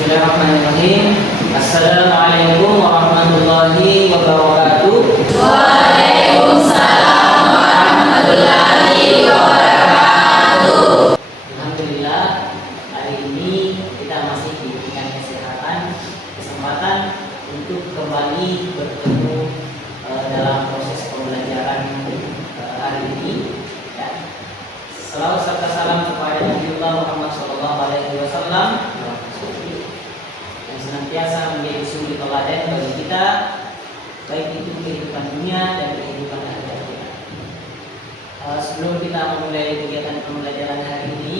Bismillahirrahmanirrahim. Assalamualaikum warahmatullahi wabarakatuh. Waalaikumsalam warahmatullahi wabarakatuh. Alhamdulillah, hari ini kita masih diberikan kesempatan untuk kembali bertemu dalam proses pembelajaran hari ini. Ya. Salawat serta salam kepada Nabiullah Muhammad SAW yang senantiasa menjadi suri teladan bagi kita, baik itu kehidupan dunia dan kehidupan akhirat kita. Sebelum kita memulai kegiatan pembelajaran hari ini,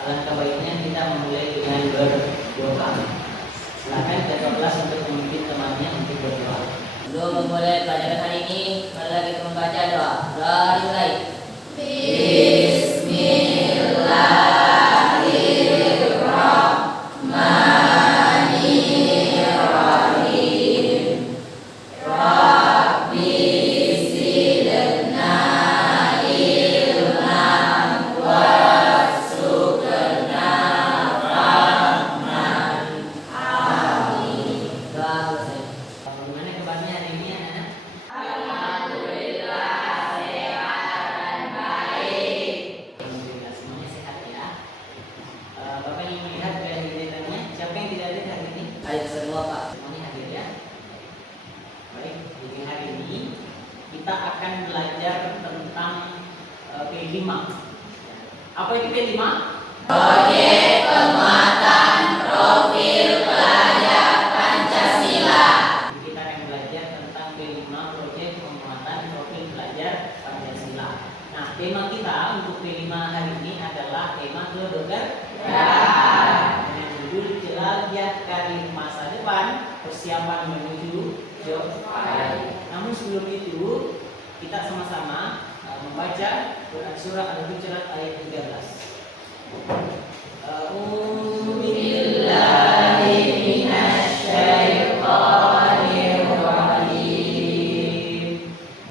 alangkah baiknya kita memulai dengan berdoa. Silakan kita kelas untuk memimpin temannya untuk berdoa. Sebelum memulai pelajaran hari ini, mari kita membaca doa. Doa dimulai. Bagaimana kabarnya hari ini anak-anak? Alhamdulillah semuanya sehat ya. Bapak yang melihat dari hadirannya, siapa yang tidak hadir hari ini? Ayo semua Pak. Semuanya hadir ya. Baik, jadi hari ini kita akan belajar tentang P5. Apa itu P5? Proyek penguatan profil pelajar Pancasila. Kita akan belajar tentang P5 proyek penguatan profil pelajar Pancasila. Nah, tema kita untuk P5 hari ini adalah tema keberadaan dengan judul Jelajah Karir Masa Depan, Persiapan Menuju Job Fair. Namun sebelum itu kita sama-sama membaca Quran surah Al-Hujurat ayat 13. A'udzu billahi minasyaitonir rajim.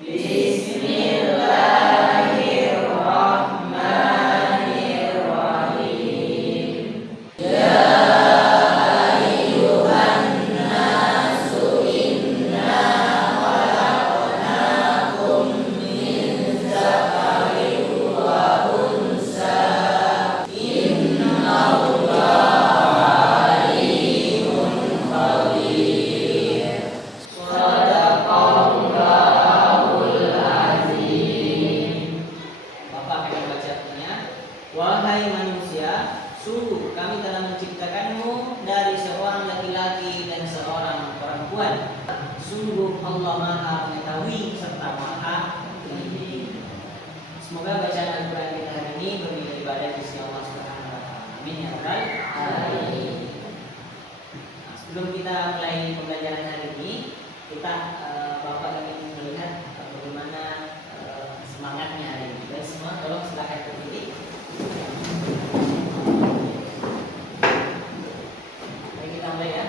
Bismillahirrahmanirrahim. Bapak akan membaca artinya. Wahai manusia, sungguh kami telah menciptakanmu dari seorang laki-laki dan seorang perempuan. Sungguh Allah Maha Mengetahui serta Maha Pelindung. Semoga bacaan Al-Quran kita hari ini bernilai ibadah di sisi Allah Subhanahu wa taala. Amin ya rabbal alamin. Nah, sebelum kita mulai pembelajaran hari ini, kita Bapak ingin melihat bagaimana semangatnya hari ini. Dan semua tolong silakan berdiri. Mari kita mulai ya.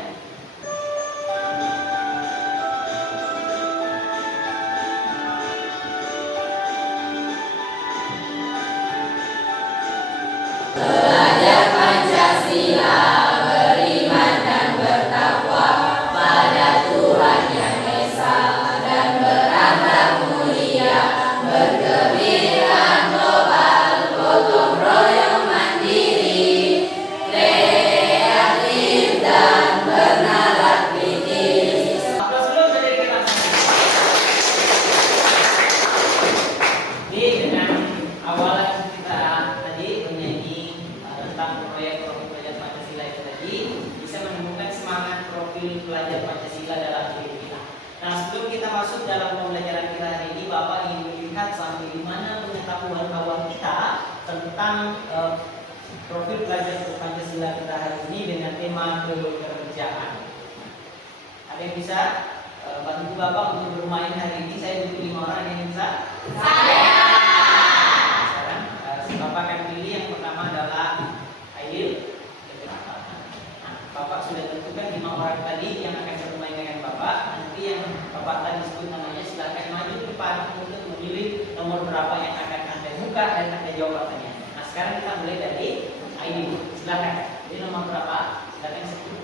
Pelajar Pancasila beriman dan bertakwa pada Tuhan Yang Esa dan berakhlak mulia, berkebinekaan global, gotong royong mandiri, kreatif dan bernalar kritis. Aplaus dulu dari kita. Ini dengan awalan kita tadi bernyanyi tentang proyek profil pelajar Pancasila itu tadi bisa menemukan semangat profil pelajar Pancasila dalam diri kita. Nah, sebelum kita masuk dalam pembelajaran kita hari ini, Bapak ingin melihat sampai di mana pengetahuan awal kita tentang profil pelajar Pancasila kita hari ini dengan tema kekerjaan. Ada yang bisa bantu Bapak untuk bermain hari ini? Saya butuh 5 orang yang bisa. Sekarang Bapak akan pilih yang pertama adalah Aidil. Nah, Bapak sudah tentukan 5 orang tadi yang akan bermain dengan Bapak. Nanti yang Bapak tadi sebut namanya silakan maju ke depan untuk memilih nomor berapa yang akan Anda buka dan Anda jawab pertanyaan. Nah, sekarang kita mulai dari Aidil. Silakan. Jadi nomor berapa? Silakan sebut.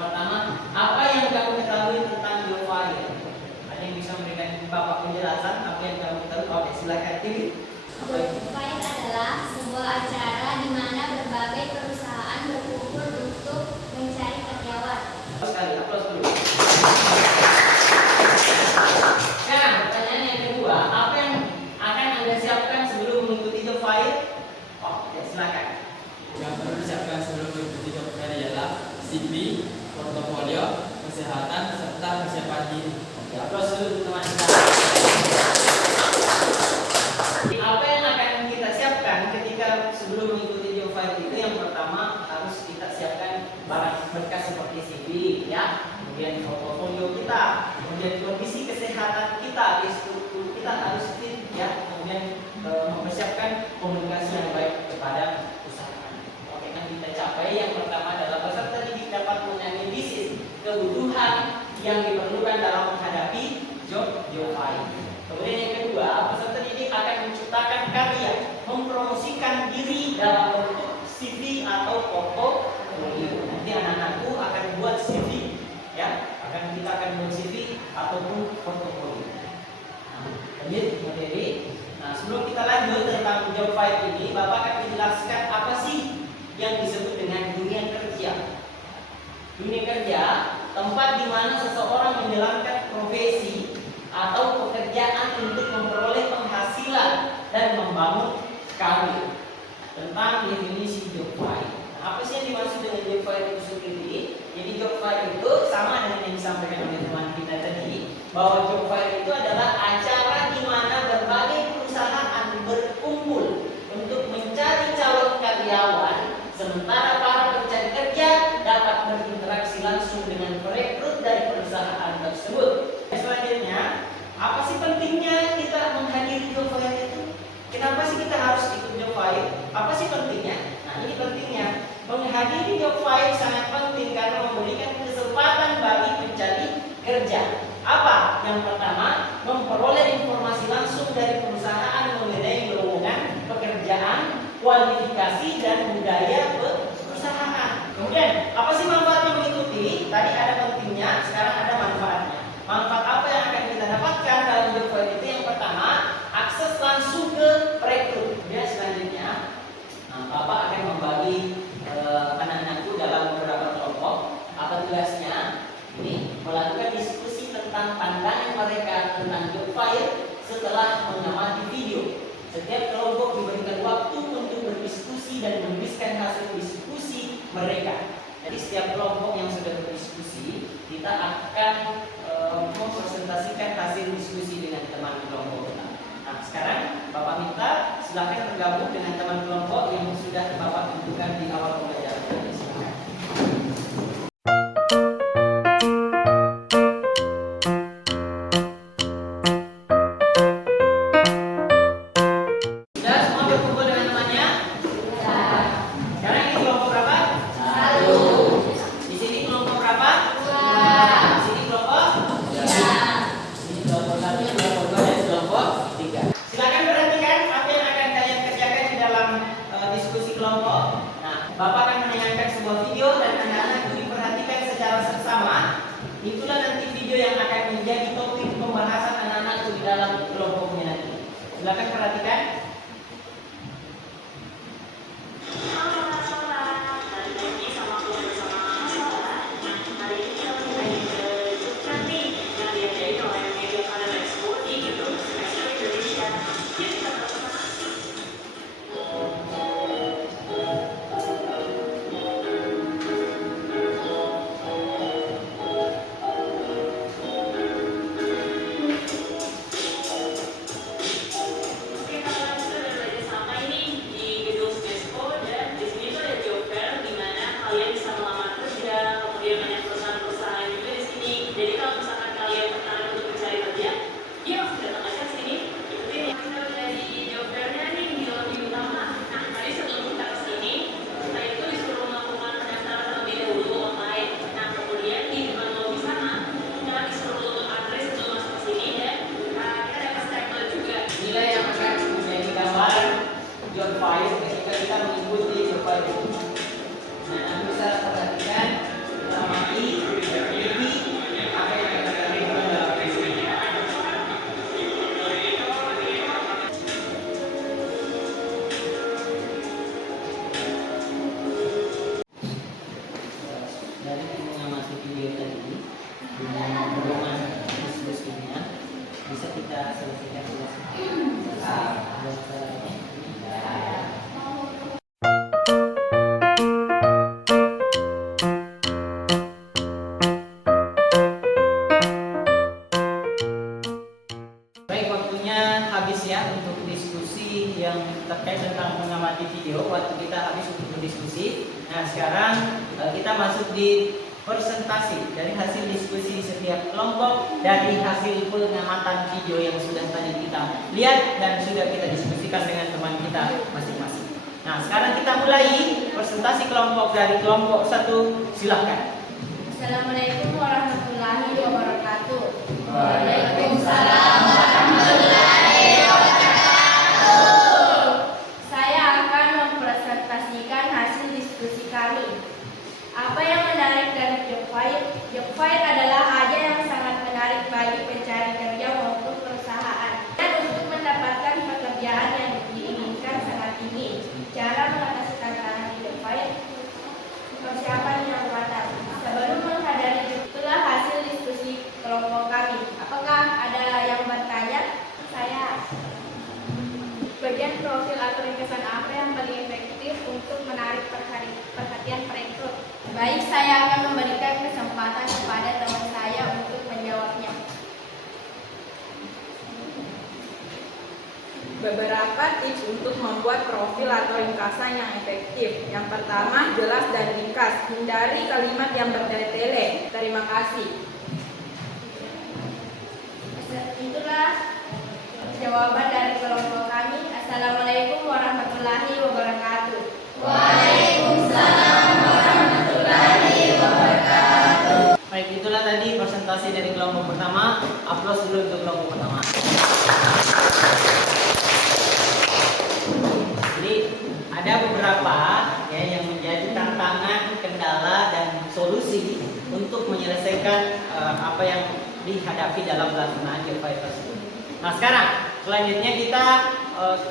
pertama, apa yang kamu ketahui tentang job fire? Ada yang bisa memberikan Bapak penjelasan apa yang kamu ketahui? Oke, silakan Tiwi. Apa itu? Job fair adalah sebuah acara di mana berbagai perusahaan berkumpul untuk mencari karyawan. Sekali, aplaus dulu. Sekarang pertanyaan yang kedua, apa yang akan Anda siapkan sebelum mengikuti job fair? Oh, ya silakan. Yang perlu disiapkan sebelum mengikuti job fair adalah CV, portofolio, kesehatan, serta persiapan diri. Oke, aplaus dulu teman-teman. Apa yang akan kita siapkan ketika sebelum mengikuti job fair itu, yang pertama harus kita siapkan barang berkas seperti CV, ya, kemudian portofolio kita, kemudian kondisi kesehatan kita, struktur kita harus fit, ya, kemudian mempersiapkan komunikasi yang baik kepada perusahaan. Oke, yang kita capai yang pertama adalah peserta didik dapat menganalisis kebutuhan yang diperlukan dalam menghadapi job fair. Kemudian yang kedua, peserta didik akan menciptakan karya, mempromosikan diri dalam bentuk CV atau portofolio. Nanti anak-anakku akan buat CV, ya, kita akan buat CV ataupun portofolio. Lanjut materi. Nah, sebelum kita lanjut tentang job fair ini, Bapak akan menjelaskan apa sih yang disebut dengan dunia kerja. Dunia kerja, tempat di mana seseorang menjalankan profesi atau pekerjaan untuk memperoleh penghasilan dan membangun karir. Tentang definisi job fair. Nah, apa sih yang dimaksud dengan job fair itu sendiri? Jadi job fair itu sama dengan yang disampaikan oleh teman kita tadi, bahwa job fair itu adalah acara di mana berbagai perusahaan berkumpul untuk mencari calon karyawan, sementara para pencari kerja dapat berinteraksi langsung dengan perekrut dari perusahaan tersebut. Selanjutnya, apa sih pentingnya kita menghadiri job fair itu? Kenapa sih kita harus ikut job fair? Apa sih pentingnya? Nah, ini pentingnya. Menghadiri job fair sangat penting karena memberikan kesempatan bagi pencari kerja. Apa? Yang pertama, memperoleh informasi langsung dari perusahaan mengenai lowongan pekerjaan, kualifikasi dan budaya perusahaan. Kemudian, apa sih manfaatnya mengikuti? Tadi ada pentingnya, sekarang ada manfaatnya. Manfaat apa yang akan kita dapatkan dalam job fair itu? Yang pertama, akses langsung ke perekrut. Kemudian selanjutnya, Bapak akan membagi anak-anakku dalam beberapa kelompok. Apa tugasnya? Ini melakukan diskusi tentang pandangan mereka tentang job fair setelah mengamati video. Setiap kelompok diberikan waktu untuk berdiskusi dan menuliskan hasil diskusi mereka. Jadi setiap kelompok yang sudah berdiskusi, kita akan mempresentasikan hasil diskusi dengan teman kelompok kita. Nah, sekarang Bapak minta silakan bergabung dengan teman kelompok yang sudah Bapak tentukan di awal pembelajaran tadi. Silakan. Sudah semua berkumpul dengan temannya? Sekarang ini kelompok berapa? 1. Di sini kelompok berapa? 2. Di sini kelompok? 3. Ini kelompok 1, kelompok 2, dan kelompok 3. Silakan perhatikan apa yang akan kalian kerjakan di dalam diskusi kelompok. Nah, Bapak akan menayangkan sebuah video dan anak-anak itu diperhatikan secara seksama. Itulah nanti video yang akan menjadi topik pembahasan anak-anak itu di dalam kelompoknya nanti. Silakan perhatikan. dari mengamati video tadi dengan dorongan diskusinya bisa kita selesaikan masalahnya. Baik, waktunya habis ya untuk diskusi yang terkait tentang mengamati video. Waktu kita habis untuk berdiskusi. Nah, sekarang kita masuk di presentasi dari hasil diskusi setiap kelompok dari hasil pengamatan video yang sudah tadi kita lihat dan sudah kita diskusikan dengan teman kita masing-masing. Nah, sekarang kita mulai presentasi kelompok dari kelompok 1. Silahkan. Assalamualaikum warahmatullahi wabarakatuh. Waalaikumsalam warahmatullahi wabarakatuh. Saya akan mempresentasikan hasil diskusi kami. Apa yang menarik dari job fair? Job fair adalah ajang yang sangat menarik bagi pencari kerja maupun perusahaan. Dan untuk mendapatkan pekerjaan yang diinginkan sangat tinggi. Cara mengatasi tantangan di job fair, persiapan yang matang. Sebelum menghadiri job, itulah hasil diskusi kelompok kami. Apakah ada yang bertanya? Saya. Bagian profil atau ringkasan apa yang paling efektif untuk menarik perhatian perekrut? Baik, saya akan memberikan kesempatan kepada teman saya untuk menjawabnya. Beberapa tips untuk membuat profil atau ringkasan yang efektif. Yang pertama, jelas dan ringkas. Hindari kalimat yang bertele-tele. Terima kasih. Itulah jawaban dari kelompok kami. Assalamualaikum warahmatullahi wabarakatuh. Waalaikumsalam warahmatullahi wabarakatuh. Baik, itulah tadi presentasi dari kelompok pertama. Aplaus dulu untuk kelompok pertama. Jadi ada beberapa ya yang menjadi tantangan, kendala dan solusi untuk menyelesaikan apa yang dihadapi dalam pelaksanaan job fair tersebut. Nah, sekarang selanjutnya kita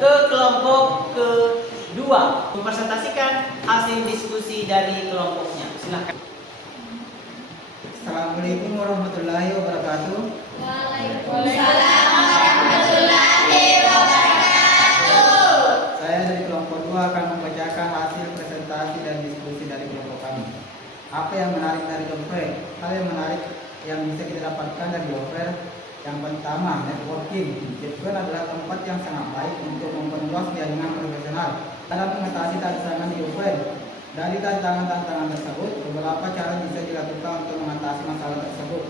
ke kelompok kedua mempresentasikan hasil diskusi dari kelompoknya. Silakan. Assalamualaikum warahmatullahi wabarakatuh. Waalaikumsalam warahmatullahi wabarakatuh. Saya dari kelompok 2 akan membacakan hasil presentasi dan diskusi dari kelompok kami. Apa yang menarik dari job fair? Hal yang menarik yang bisa kita dapatkan dari job fair, yang pertama, networking. Job fair adalah tempat yang sangat baik untuk memperluas jaringan profesional dalam mengatasi tantangan job fair. Dari tantangan-tantangan tersebut, beberapa cara bisa dilakukan untuk mengatasi masalah tersebut.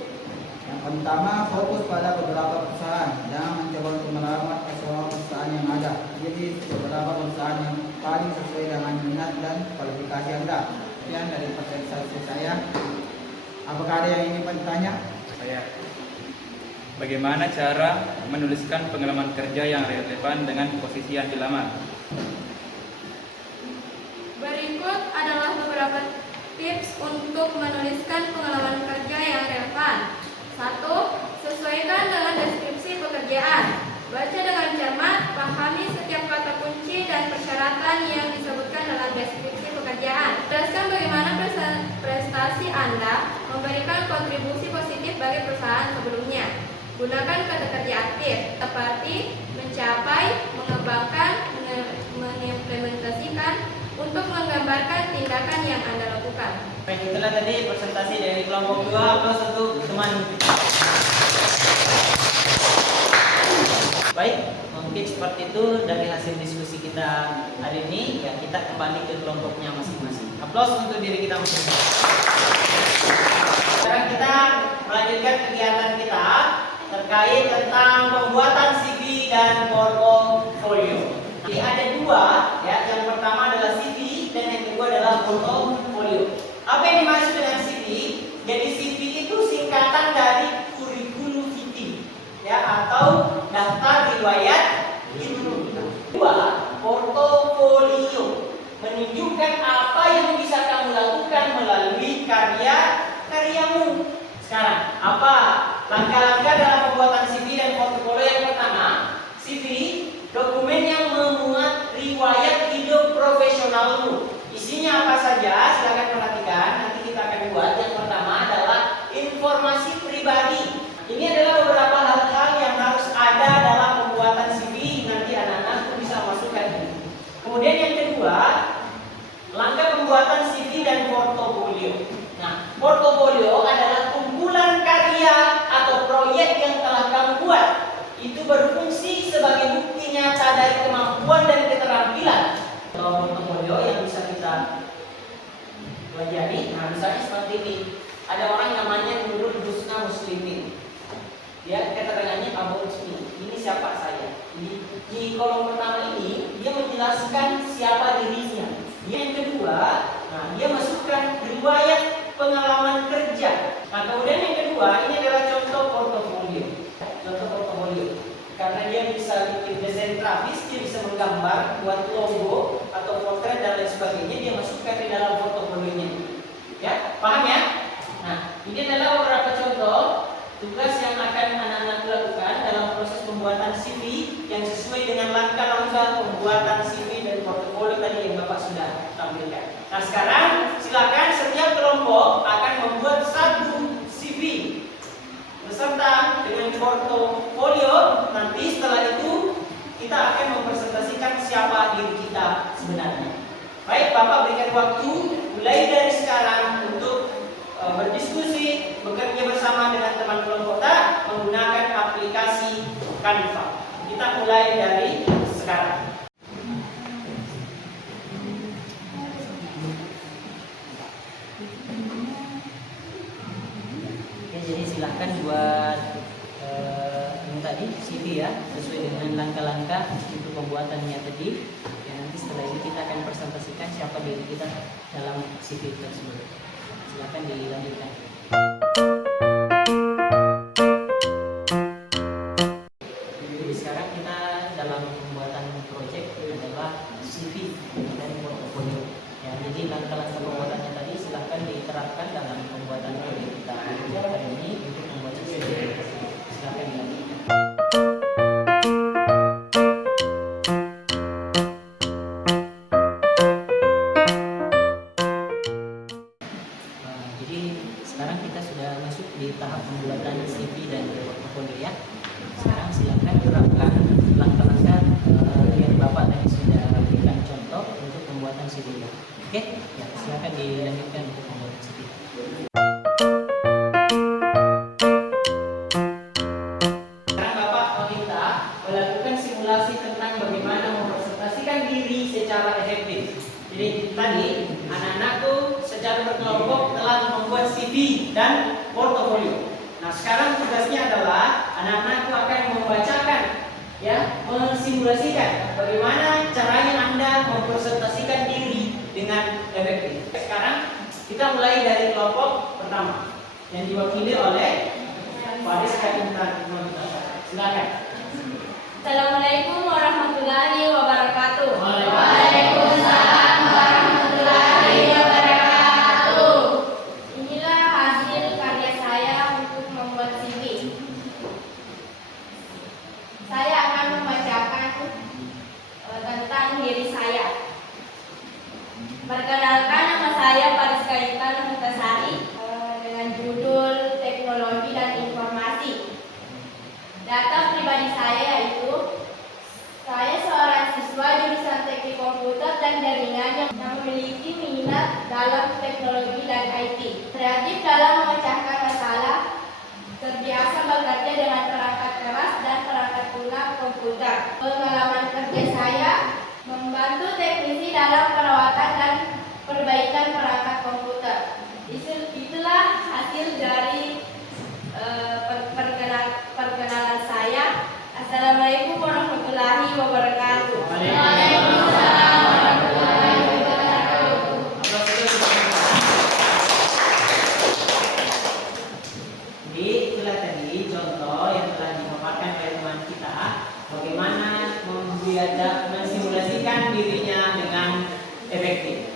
Yang pertama, fokus pada beberapa perusahaan. Jangan mencoba untuk melamar ke semua perusahaan yang ada. Jadi, beberapa perusahaan yang paling sesuai dengan minat dan kualifikasi Anda. Sekian dari presentasi saya. Apakah ada yang ingin bertanya? Saya. Bagaimana cara menuliskan pengalaman kerja yang relevan dengan posisi yang dilamar? Berikut adalah beberapa tips untuk menuliskan pengalaman kerja yang relevan. 1. Sesuaikan dengan deskripsi pekerjaan. Baca dengan cermat, pahami setiap kata kunci dan persyaratan yang disebutkan dalam deskripsi pekerjaan. Jelaskan bagaimana prestasi Anda memberikan kontribusi positif bagi perusahaan sebelumnya. Gunakan kata kerja aktif seperti mencapai, mengembangkan, mengimplementasikan untuk menggambarkan tindakan yang Anda lakukan. Baik, itulah tadi presentasi dari kelompok 2. Aplaus untuk teman. Baik, mungkin seperti itu dari hasil diskusi kita hari ini. Ya, kita kembali ke kelompoknya masing-masing. Aplaus untuk diri kita masing-masing. Sekarang kita melanjutkan kegiatan kita terkait tentang pembuatan CV dan portofolio. Jadi ada dua, ya. Yang pertama adalah CV dan yang kedua adalah portofolio. Apa yang dimaksud dengan CV? Jadi CV itu singkatan dari kurikulum vitae, ya, atau daftar riwayat hidup. Dua, portofolio menunjukkan apa yang bisa kamu lakukan melalui karyamu. Sekarang, apa langkah-langkah dalam pembuatan CV dan portofolio? Yang pertama, CV, dokumen yang memuat riwayat hidup profesionalmu. Isinya apa saja? Silakan perhatikan. Nanti kita akan buat. Yang portofolio. Nah, portofolio adalah kumpulan karya atau proyek yang telah kamu buat. Itu berfungsi sebagai bukti nyata dari kemampuan dan keterampilan. Kalau portofolio yang bisa kita pelajari, nah misalnya seperti ini. Ada orang namanya Nurul Husna Muslimin. Dia keterangannya Abu Usmi. Ini siapa saya? Di kolom pertama ini dia menjelaskan siapa dirinya. Yang kedua, nah dia masukkan riwayat pengalaman kerja. Nah kemudian yang kedua ini adalah contoh portofolio. Contoh portofolio. Karena dia bisa bikin desain grafis, dia bisa menggambar, buat logo atau potret dan lain sebagainya, dia masukkan di dalam portofolionya. Ya, paham ya? Nah, ini adalah beberapa contoh tugas yang akan anak-anak lakukan dalam proses pembuatan CV yang sesuai dengan langkah-langkah pembuatan CV dan portofolio tadi yang Bapak sudah tampilkan. Nah, sekarang silakan setiap kelompok akan membuat satu CV beserta dengan portofolio. Nanti setelah itu kita akan mempresentasikan siapa diri kita sebenarnya. Baik, Bapak berikan waktu mulai dari sekarang untuk berdiskusi, bekerja bersama dengan teman kelompok kita menggunakan aplikasi Canva. Kita mulai dari sekarang. Oke, jadi silahkan buat ini tadi CV ya, sesuai dengan langkah-langkah untuk pembuatannya tadi. Ya, nanti setelah ini kita akan presentasikan siapa diri kita dalam CV tersebut. Silakan dilanjutkan. Jadi sekarang kita dalam pembuatan proyek adalah CV dan portofolio. Ya, jadi langkah-langkah pembuatannya tadi silakan diterapkan dalam pembuatan proyek kita hari ini untuk membuat CV. Silakan dilanjutkan. Sekarang kita sudah masuk di tahap pembuatan CV dan portofolio ya. Sekarang silakan terapkan langkah-langkah yang Bapak tadi sudah berikan contoh untuk pembuatan CV. Oke, ya, silakan dilanjutkan untuk pembuatan CV. Sekarang Bapak meminta melakukan simulasi tentang bagaimana mempresentasikan diri secara efektif. Jadi tadi anak-anakku secara berkelompok telah membuat CV dan portofolio. Nah sekarang tugasnya adalah anak-anakku akan membacakan, ya, mensimulasikan bagaimana caranya Anda mempresentasikan diri dengan efektif. Sekarang kita mulai dari kelompok pertama yang diwakili oleh Pak Rizka Intan. Silakan. Assalamualaikum warahmatullahi wabarakatuh. Waalaikumsalam warahmatullahi wabarakatuh. Inilah hasil karya saya untuk membuat CV. Saya akan membacakan tentang diri saya. Perkenalkan, nama saya Pariska Intan Hutasari dengan judul Teknologi dan Informasi. Data pribadi saya yaitu saya seorang siswa jurusan Teknik Komputer dan Jaringan yang memiliki minat dalam teknologi dan IT. Kreatif dalam memecahkan masalah, terbiasa bekerja dengan perangkat keras dan perangkat lunak komputer. Pengalaman kerja saya membantu teknisi dalam perawatan dan perbaikan perangkat komputer. Itulah hasil dari perkenalan saya. Assalamualaikum warahmatullahi wabarakatuh. Waalaikumsalam warahmatullahi wabarakatuh. Jadi itulah tadi contoh yang telah dipaparkan oleh teman kita bagaimana mensimulasikan dirinya dengan efektif.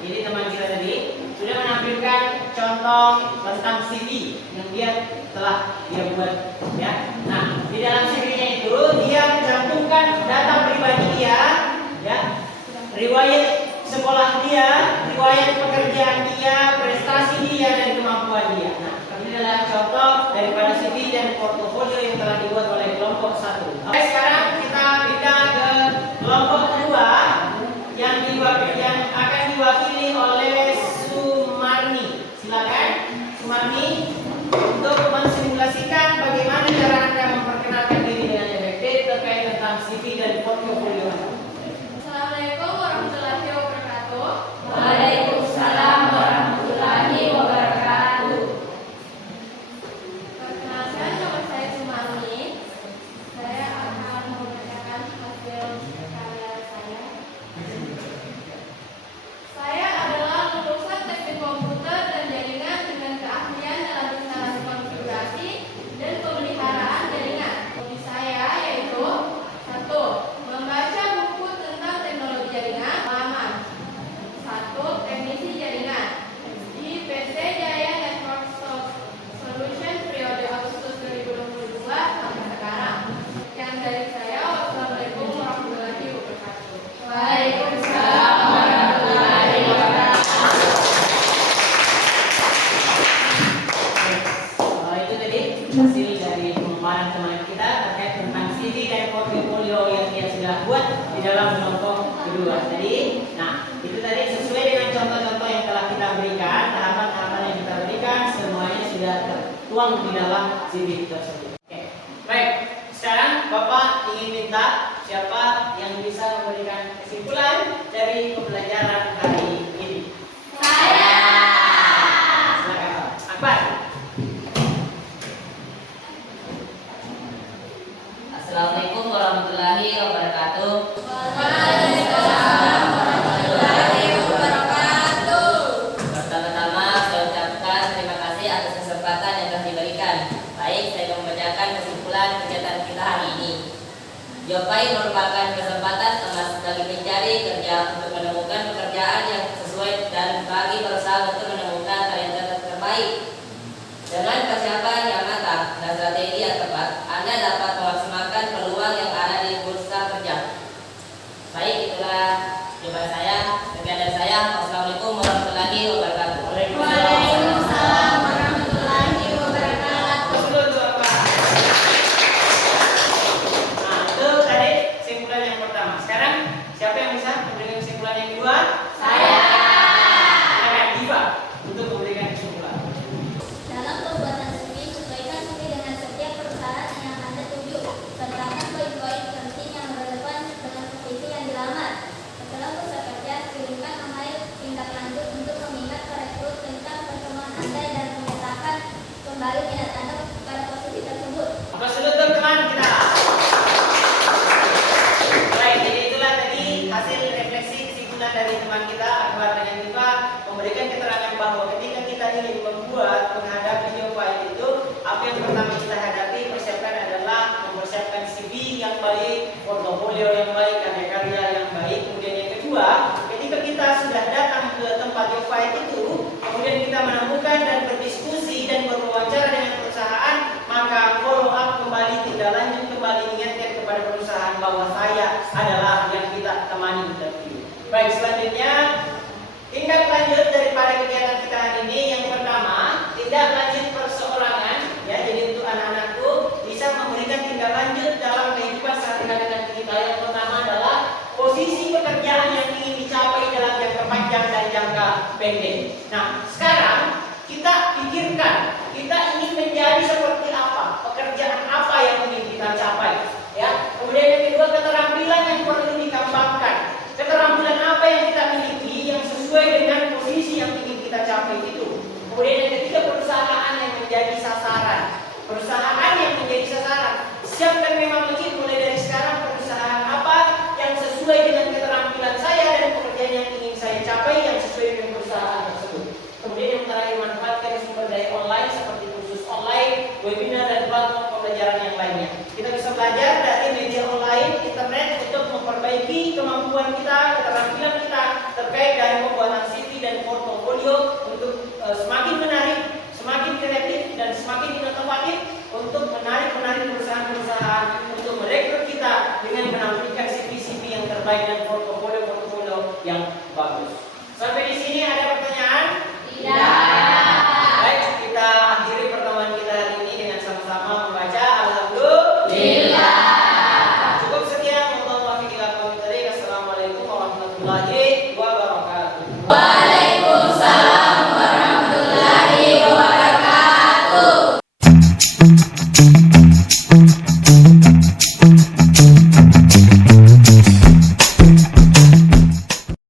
Jadi teman kita tadi sudah menampilkan contoh tentang CV yang dia telah buat ya. Nah, di dalam CV-nya itu dia mencantumkan data pribadi dia, ya, riwayat sekolah dia, riwayat pekerjaan dia, prestasi dia dan kemampuan dia. Nah, ini adalah contoh daripada CV dan portofolio yang telah dibuat oleh kelompok 1. Oke, sekarang kita pindah ke kelompok kedua yang akan diwakili oleh Sumarni. Sumami untuk mensimulasikan bagaimana cara Anda memperkenalkan diri dengan efektif terkait tentang CV dan portofolio Anda. Assalamualaikum warahmatullahi wabarakatuh. Waalaikumsalam warahmatullahi wabarakatuh. Perkenalkan, nama saya Sumami. Saya akan membacakan hasil karya saya. Saya adalah lulusan teknik komputer dan jaringan dengan keahlian dalam instalasi konfigurasi dan pemeliharaan jaringan. Hobi saya yaitu 1. Membaca buku tentang teknologi jaringan pengalaman. 1. Teknisi jaringan di PT Jaya Network Solution periode Agustus 2022 sampai sekarang. Sekian dari saya. Wassalamualaikum warahmatullahi wabarakatuh. Waalaikumsalam warahmatullahi wabarakatuh. Itu tadi hasil dari pengembangan teman kita terkait tentang CV dan portofolio yang dia sudah buat di dalam kelompok kedua. Jadi, nah itu tadi sesuai dengan contoh-contoh yang telah kita berikan, tahapan-tahapan yang kita berikan semuanya sudah tertuang di dalam CV tersebut. Oke, baik. Sekarang Bapak ingin minta siapa yang bisa memberikan kesimpulan dari pembelajaran hari ini. Saya. Silakan, Akbar. Assalamualaikum warahmatullahi wabarakatuh. Waalaikumsalam warahmatullahi wabarakatuh. Pertama-tama saya ucapkan terima kasih atas kesempatan yang telah diberikan. Baik, saya membacakan kesimpulan kegiatan kita hari ini. Jopai merupakan kesempatan emas bagi pencari kerja untuk menemukan pekerjaan yang sesuai dan bagi berusaha untuk menemukan talenta terbaik. Dengan persiapan yang matang dan strategi yang tepat, Anda dapat memaksimalkan peluang yang ada di bursa kerja. Baik, itulah jawaban saya. Sekian dari saya. Wassalamualaikum warahmatullahi wabarakatuh. Waalaikumsalam warahmatullahi wabarakatuh. Betul tuh apa? Nah, itu tadi kesimpulan yang pertama. Sekarang siapa yang bisa memberikan kesimpulan yang kedua? Saya. Silakan Diva untuk memberikan kesimpulan. Dalam pembuatan CV, sesuaikan CV dengan setiap perusahaan yang Anda tuju. Sertakan poin-poin penting yang relevan dengan posisi yang dilamar. Setelah bursa kerja, kirimkan email tindak lanjut untuk mengingat perekrut tentang pertemuan Anda dan menyatakan kembali minat Anda pada posisi tersebut. Aplaus dulu untuk teman kita. Baik, jadi itulah tadi hasil refleksi kesimpulan dari teman kita Akbar dengan Diva memberikan keterangan bahwa ketika kita ingin membuat menghadapi job file itu, apa yang pertama kita hadapi persiapkan adalah mempersiapkan CV yang baik, portofolio yang baik, karya-karya yang baik. Kemudian yang kedua, ketika kita sudah datang ke tempat job file itu, kemudian kita menemukan dan berdiskusi dan berwawancara dengan perusahaan, maka follow up kembali, tindak lanjut kembali, ingatkan kepada perusahaan bahwa saya adalah yang kita temani interview. Baik, selanjutnya tindak lanjut daripada kegiatan kita hari ini. Yang pertama, tindak lanjut perseorangan, ya. Jadi untuk anak-anakku bisa memberikan tindak lanjut dalam kehidupan sehari-hari kita. Yang pertama adalah posisi pekerjaan yang ingin dicapai dalam jangka panjang dan jangka pendek. Nah, sekarang kita pikirkan, kita ingin menjadi seperti apa, pekerjaan apa yang ingin kita capai, ya. Kemudian yang kedua, keterampilan yang perlu dikembangkan. Keterampilan apa yang kita miliki yang sesuai dengan posisi yang ingin kita capai itu. Kemudian yang ketiga, perusahaan yang menjadi sasaran. Perusahaan yang menjadi sasaran. Siapkan memang masjid mulai dari sekarang perusahaan apa yang sesuai dengan keterampilan saya dan pekerjaan yang ingin saya capai yang sesuai dengan perusahaan tersebut. Kemudian yang terakhir, manfaatkan sumber daya online seperti kursus online, webinar dan platform pembelajaran yang lainnya. Kita bisa belajar dari media online, internet untuk memperbaiki kemampuan kita, keterampilan kita terkait dari pembuatan CV dan portofolio untuk semakin menarik, semakin kreatif dan semakin inovatif untuk menarik perusahaan-perusahaan untuk merekrut kita dengan menampilkan CV-CV yang terbaik dan portofolio yang bagus. Sampai di sini ada